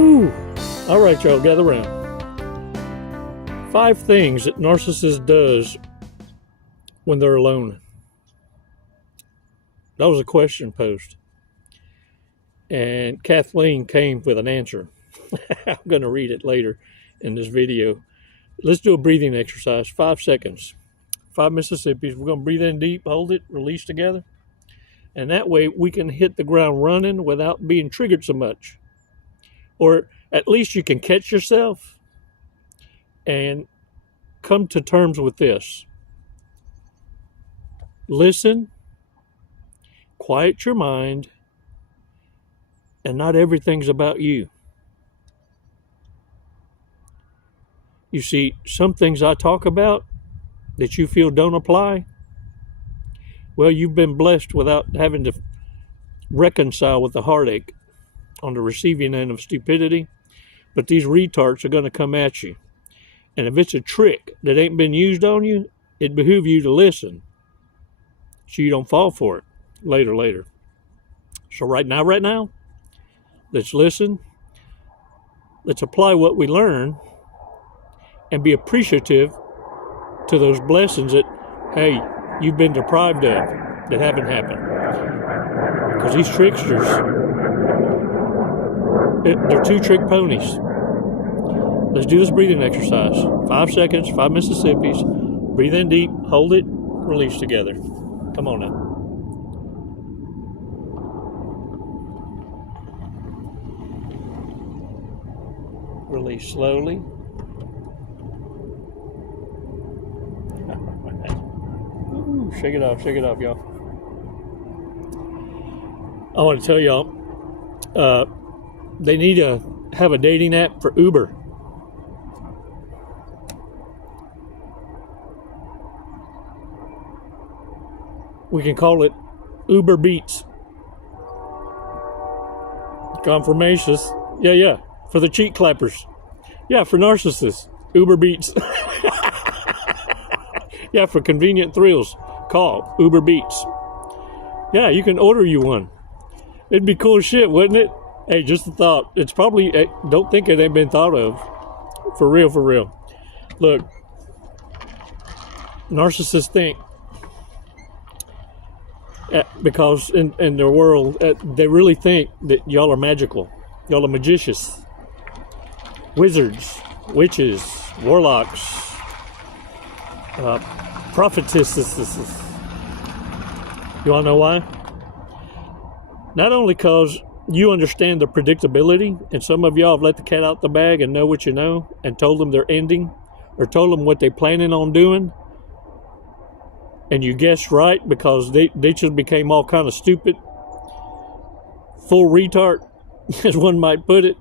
Woo! All right, y'all, gather around. 5 things that narcissist does when they're alone. That was a question posed. And Kathleen came with an answer. I'm going to read it later in this video. Let's do a breathing exercise. 5 seconds. 5 Mississippis. We're going to breathe in deep, hold it, release together. And that way we can hit the ground running without being triggered so much. Or at least you can catch yourself and come to terms with this. Listen, quiet your mind, and not everything's about you. You see, some things I talk about that you feel don't apply, well, you've been blessed without having to reconcile with the heartache on the receiving end of stupidity, but these retards are going to come at you. And if it's a trick that ain't been used on you, it behooves you to listen so you don't fall for it later. So right now, let's listen. Let's apply what we learn and be appreciative to those blessings that, hey, you've been deprived of that haven't happened. Because these tricksters, they're 2 trick ponies. Let's do this breathing exercise. 5 seconds, 5 Mississippis. Breathe in deep, hold it, release together. Come on now. Release slowly. Ooh, shake it off, y'all. I want to tell y'all, they need to have a dating app for Uber. We can call it Uber Beats. Confirmations. Yeah. For the cheek clappers. Yeah, for narcissists. Uber Beats. Yeah, for convenient thrills. Call Uber Beats. Yeah, you can order you one. It'd be cool shit, wouldn't it? Hey, just a thought. It's probably, don't think it ain't been thought of. For real. Look, narcissists think, because in their world, they really think that y'all are magical. Y'all are magicians, wizards, witches, warlocks, prophetesses. You want to know why? Not only because you understand the predictability, and some of y'all have let the cat out the bag and know what you know, and told them their ending, or told them what they're planning on doing, and you guessed right because they just became all kind of stupid, full retard, as one might put it.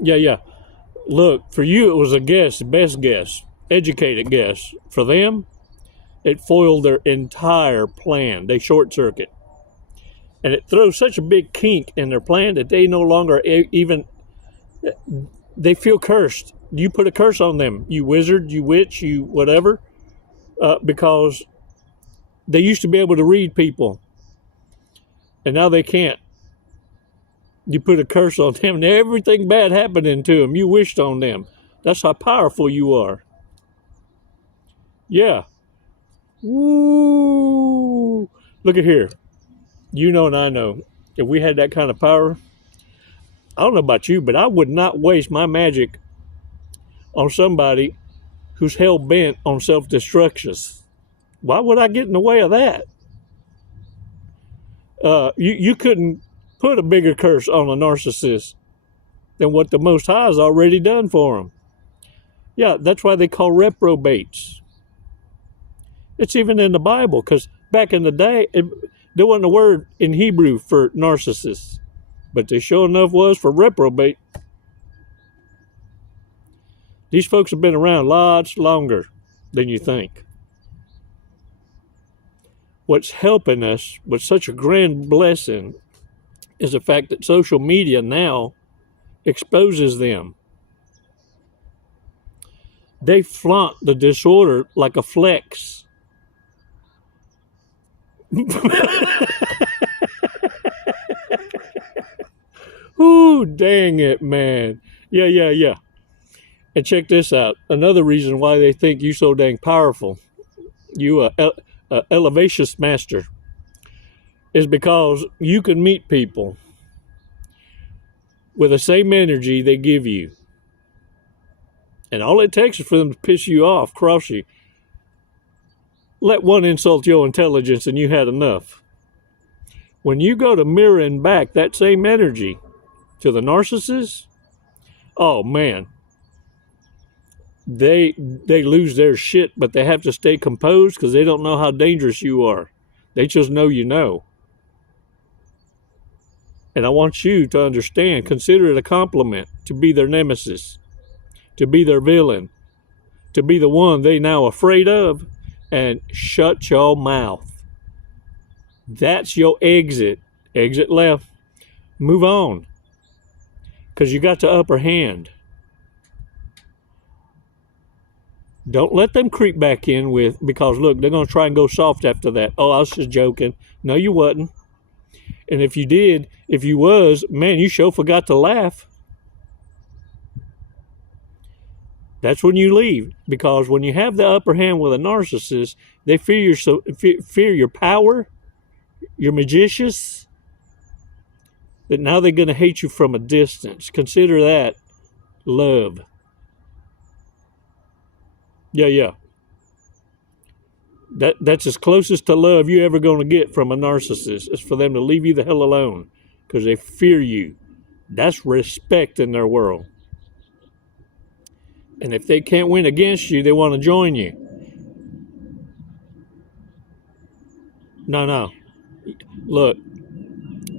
Yeah. Look, for you it was a guess, the best guess, educated guess. For them, it foiled their entire plan. They short circuit. And it throws such a big kink in their plan that they no longer even, they feel cursed. You put a curse on them, you wizard, you witch, you whatever, because they used to be able to read people, and now they can't. You put a curse on them, and everything bad happening to them, you wished on them. That's how powerful you are. Yeah. Woo! Look at here. You know and I know, if we had that kind of power, I don't know about you, but I would not waste my magic on somebody who's hell-bent on self-destruction. Why would I get in the way of that? You couldn't put a bigger curse on a narcissist than what the Most High has already done for them. Yeah, that's why they call reprobates. It's even in the Bible, because back in the day, there wasn't a word in Hebrew for narcissists, but there sure enough was for reprobate. These folks have been around lots longer than you think. What's helping us with such a grand blessing is the fact that social media now exposes them. They flaunt the disorder like a flex. Ooh, dang it, man. Yeah. And check this out. Another reason why they think you so dang powerful, you a elevationist master, is because you can meet people with the same energy they give you. And all it takes is for them to piss you off, cross you. Let one insult your intelligence and you had enough. When you go to mirroring back that same energy to the narcissist, oh man, they lose their shit, but they have to stay composed because they don't know how dangerous you are. They just know you know. And I want you to understand, consider it a compliment to be their nemesis, to be their villain, to be the one they now afraid of, and shut your mouth. That's your exit. Exit left. Move on. Because you got the upper hand. Don't let them creep back in with, because look, they're going to try and go soft after that. Oh, I was just joking. No, you wasn't. And if you did, if you was, man, you sure forgot to laugh. That's when you leave. Because when you have the upper hand with a narcissist, they fear your power, you're magicious, that now they're going to hate you from a distance. Consider that love. Yeah. That's as closest to love you're ever going to get from a narcissist. It's for them to leave you the hell alone because they fear you. That's respect in their world. And if they can't win against you, they want to join you. No. Look,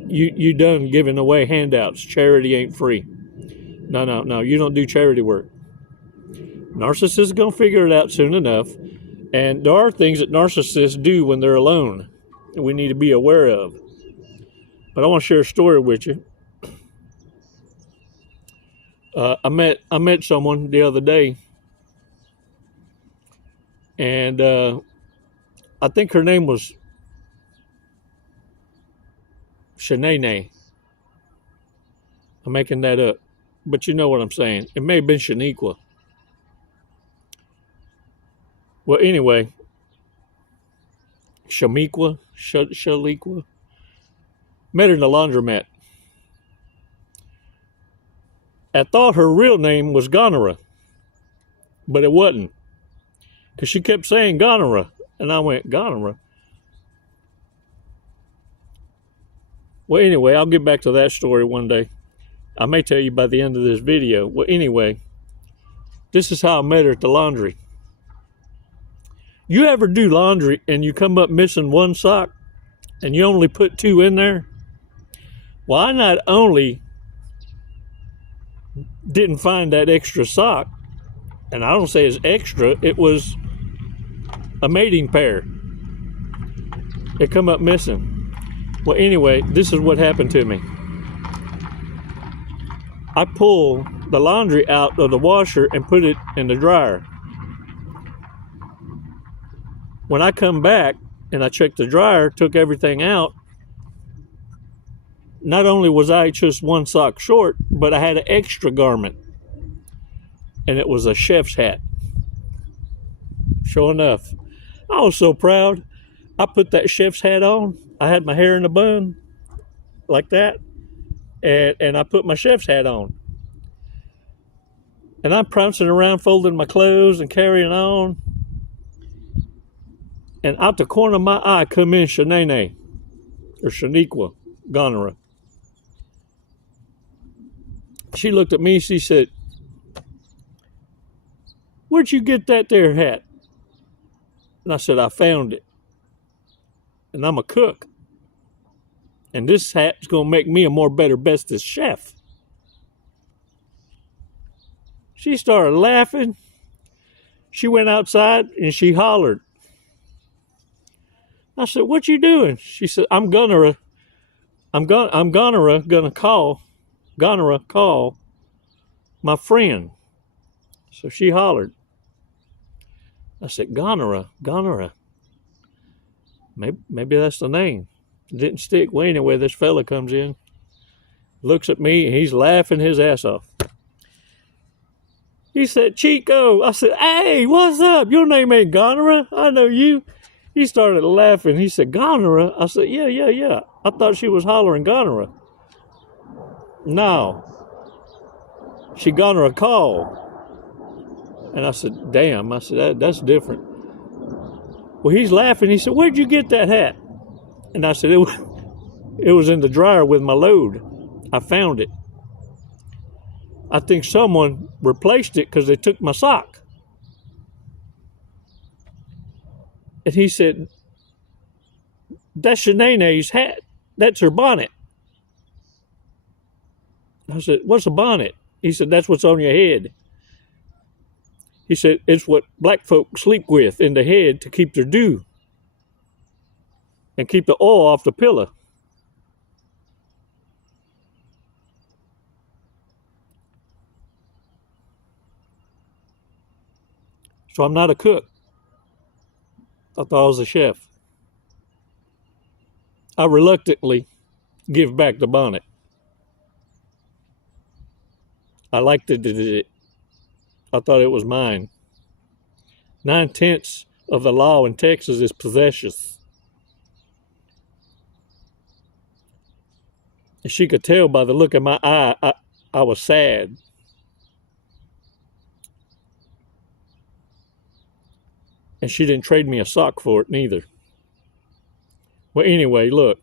you done giving away handouts. Charity ain't free. No. You don't do charity work. Narcissists is going to figure it out soon enough. And there are things that narcissists do when they're alone that we need to be aware of. But I want to share a story with you. I met someone the other day, and I think her name was Shanae. I'm making that up, but you know what I'm saying. It may have been Shaniqua. Well, anyway, Shaliqua. Met her in the laundromat. I thought her real name was Gonorrhea, but it wasn't. Because she kept saying gonorrhea. And I went, gonorrhea? Well, anyway, I'll get back to that story one day. I may tell you by the end of this video. Well, anyway, this is how I met her at the laundry. You ever do laundry and you come up missing one sock and you only put two in there? Well, I not only didn't find that extra sock, and I don't say it's extra, it was a mating pair. It come up missing. Well, anyway, this is what happened to me. I pulled the laundry out of the washer and put it in the dryer. When I come back and I checked the dryer, took everything out, not only was I just one sock short, but I had an extra garment. And it was a chef's hat. Sure enough. I was so proud. I put that chef's hat on. I had my hair in a bun like that. And I put my chef's hat on. And I'm prancing around folding my clothes and carrying on. And out the corner of my eye come in Shanae, or Shaniqua, gonorrhea. She looked at me, she said, "Where'd you get that there hat?" And I said, "I found it. And I'm a cook. And this hat's going to make me a more better bestest chef." She started laughing. She went outside and she hollered. I said, "What you doing?" She said, I'm gonna call my friend." So she hollered. I said, gonorrhea. Maybe that's the name. It didn't stick. Well, anyway, this fella comes in, looks at me, and he's laughing his ass off. He said, Chico. I said, hey, what's up? Your name ain't Gonorrhea. I know you. He started laughing. He said, Gonorrhea? I said, yeah. I thought she was hollering Gonorrhea. No. She Gonorrhea call. And I said, damn. I said, that's different. Well, he's laughing. He said, where'd you get that hat? And I said, it was in the dryer with my load. I found it. I think someone replaced it because they took my sock. And he said, that's Shanae's hat. That's her bonnet. I said, what's a bonnet? He said, that's what's on your head. He said, it's what black folk sleep with in the head to keep their dew and keep the oil off the pillow. So I'm not a cook. I thought I was a chef. I reluctantly give back the bonnet. I liked it. I thought it was mine. 9/10 of the law in Texas is possessions. And she could tell by the look in my eye, I was sad. And she didn't trade me a sock for it neither. Well, anyway, look.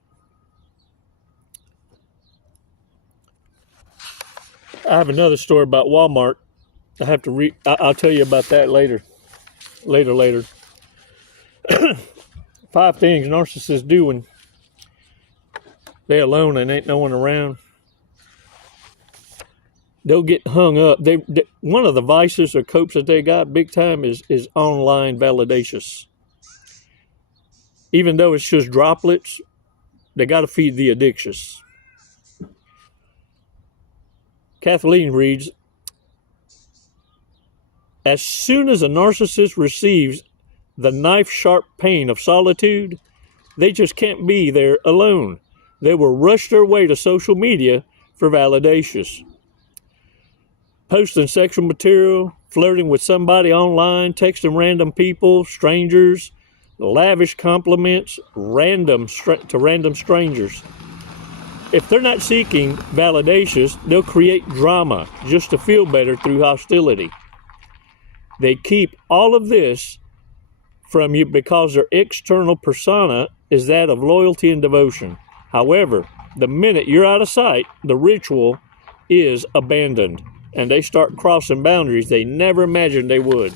I have another story about Walmart. I have to read. I'll tell you about that later. Later. 5 things narcissists do when they're alone and ain't no one around. They'll get hung up. One of the vices or copes that they got big time is online validations. Even though it's just droplets, they got to feed the addictions. Kathleen reads, as soon as a narcissist receives the knife-sharp pain of solitude, they just can't be there alone. They will rush their way to social media for validations. Posting sexual material, flirting with somebody online, texting random people, strangers, lavish compliments, to random strangers. If they're not seeking validations, they'll create drama just to feel better through hostility. They keep all of this from you because their external persona is that of loyalty and devotion. However, the minute you're out of sight, the ritual is abandoned, and they start crossing boundaries they never imagined they would.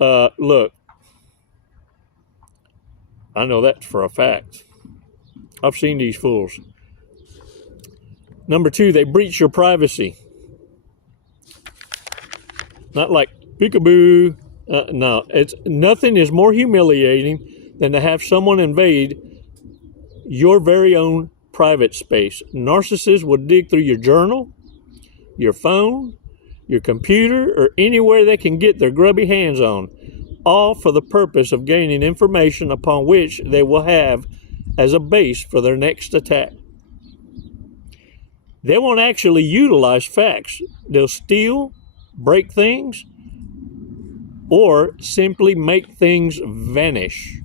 Look, I know that for a fact. I've seen these fools. Number 2, they breach your privacy. Not like peekaboo. No, nothing is more humiliating than to have someone invade your very own private space. Narcissists will dig through your journal, your phone, your computer, or anywhere they can get their grubby hands on, all for the purpose of gaining information upon which they will have as a base for their next attack. They won't actually utilize facts. They'll steal, break things, or simply make things vanish.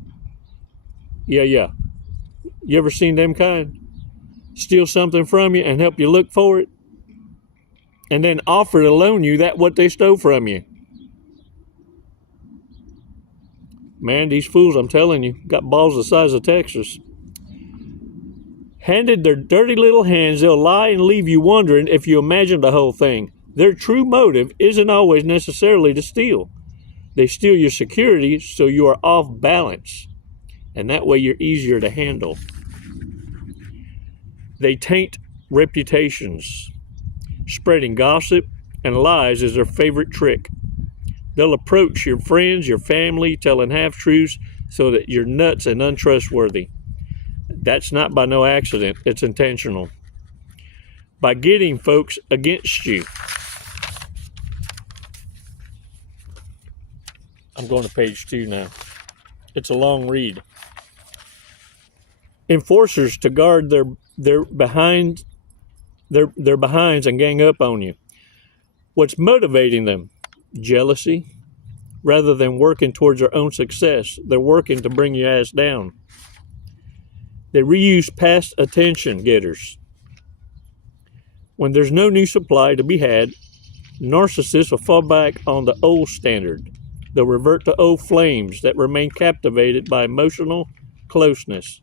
Yeah. You ever seen them kind? Steal something from you and help you look for it, and then offer to loan you what they stole from you. Man, these fools, I'm telling you, got balls the size of Texas. Handed their dirty little hands, they'll lie and leave you wondering if you imagined the whole thing. Their true motive isn't always necessarily to steal. They steal your security so you are off balance, and that way you're easier to handle. They taint reputations. Spreading gossip and lies is their favorite trick. They'll approach your friends, your family, telling half-truths so that you're nuts and untrustworthy. That's not by no accident. It's intentional. By getting folks against you. I'm going to page 2 now. It's a long read. Enforcers to guard their behinds and gang up on you. What's motivating them? Jealousy. Rather than working towards their own success, they're working to bring your ass down. They reuse past attention getters. When there's no new supply to be had, narcissists will fall back on the old standard. They'll revert to old flames that remain captivated by emotional closeness.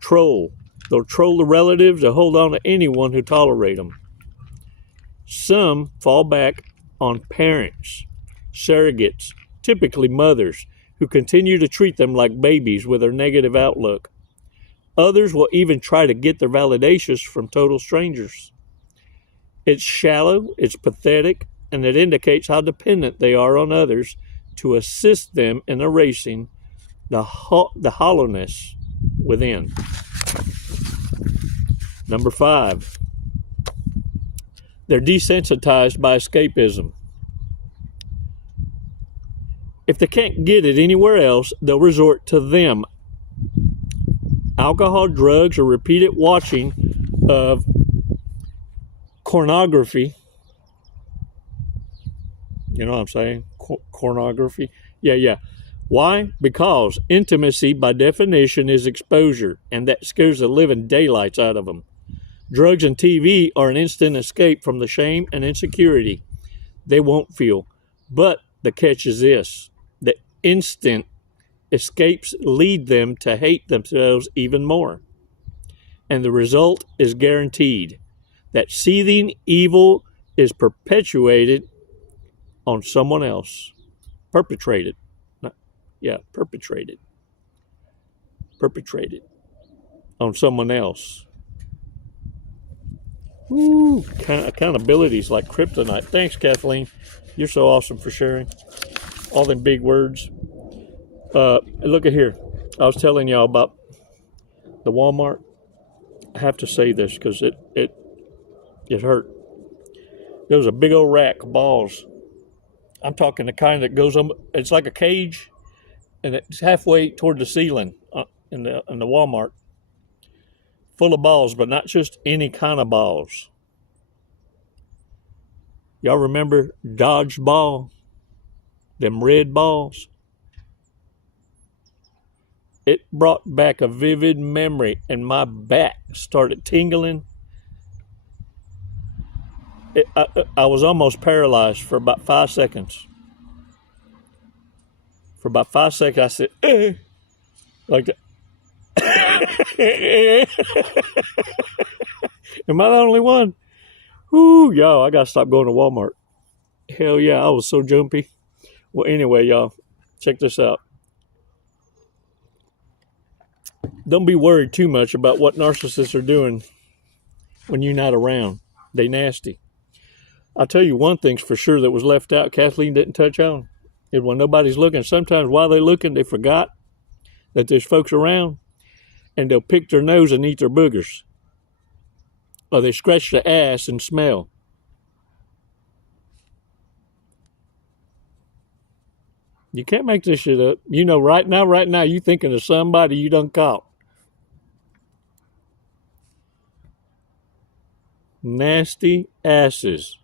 Troll. They'll troll the relatives to hold on to anyone who tolerates them. Some fall back on parents, surrogates, typically mothers, who continue to treat them like babies with their negative outlook. Others will even try to get their validations from total strangers. It's shallow, it's pathetic, and it indicates how dependent they are on others to assist them in erasing the hollowness within. Number 5, they're desensitized by escapism. If they can't get it anywhere else, they'll resort to them. Alcohol, drugs, or repeated watching of pornography. You know what I'm saying? Pornography. Yeah. Why? Because intimacy, by definition, is exposure, and that scares the living daylights out of them. Drugs and TV are an instant escape from the shame and insecurity they won't feel. But the catch is this: the instant escapes lead them to hate themselves even more. And the result is guaranteed. That seething evil is perpetuated on someone else. Perpetrated on someone else. Ooh, accountability is like kryptonite. Thanks, Kathleen. You're so awesome for sharing all them big words. Look at here. I was telling y'all about the Walmart. I have to say this because it hurt. There was a big old rack of balls. I'm talking the kind that goes on. It's like a cage, and it's halfway toward the ceiling in the Walmart, full of balls, but not just any kind of balls. Y'all remember dodgeball? Them red balls? It brought back a vivid memory, and my back started tingling. I was almost paralyzed for about 5 seconds. For about 5 seconds, I said, like that. Am I the only one? Ooh, y'all, I got to stop going to Walmart. Hell yeah, I was so jumpy. Well, anyway, y'all, check this out. Don't be worried too much about what narcissists are doing when you're not around. They nasty. I'll tell you one thing's for sure that was left out, Kathleen didn't touch on. Is when nobody's looking, sometimes while they're looking, they forgot that there's folks around, and they'll pick their nose and eat their boogers. Or they scratch their ass and smell. You can't make this shit up. You know, right now, you thinking of somebody you done caught. Nasty asses.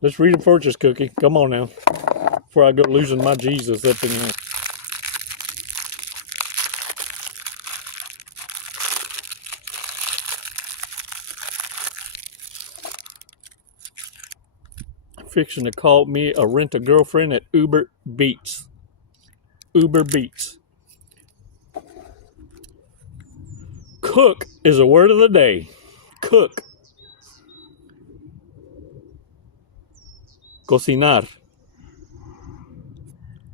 Let's read a fortune cookie. Come on now. Before I go losing my Jesus up in here. Fixing to call me a rent-a-girlfriend at Uber Beats. Uber Beats. Cook is a word of the day. Cook. Cocinar.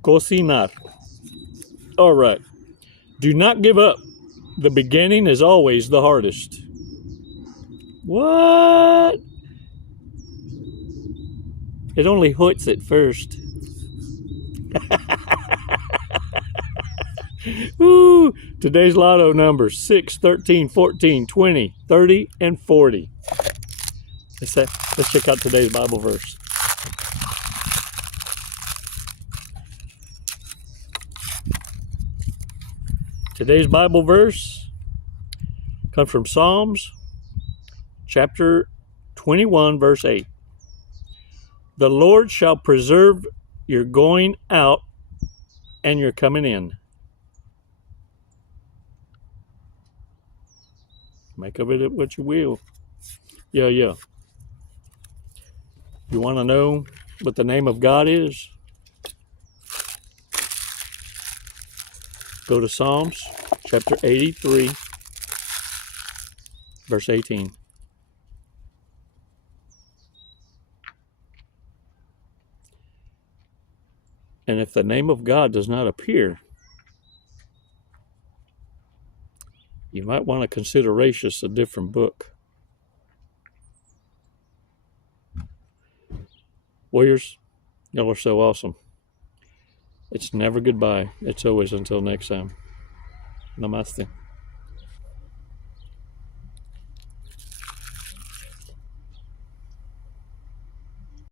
Cocinar. All right. Do not give up. The beginning is always the hardest. What? It only hurts at first. Woo! Today's lotto numbers 6, 13, 14, 20, 30, and 40. Let's check out today's Bible verse. Today's Bible verse comes from Psalms chapter 21, verse 8. The Lord shall preserve your going out and your coming in. Make of it what you will. Yeah. You want to know what the name of God is? Go to Psalms chapter 83, verse 18. And if the name of God does not appear, you might want to consider Narcissist a different book. Warriors, y'all are so awesome. It's never goodbye. It's always until next time. Namaste.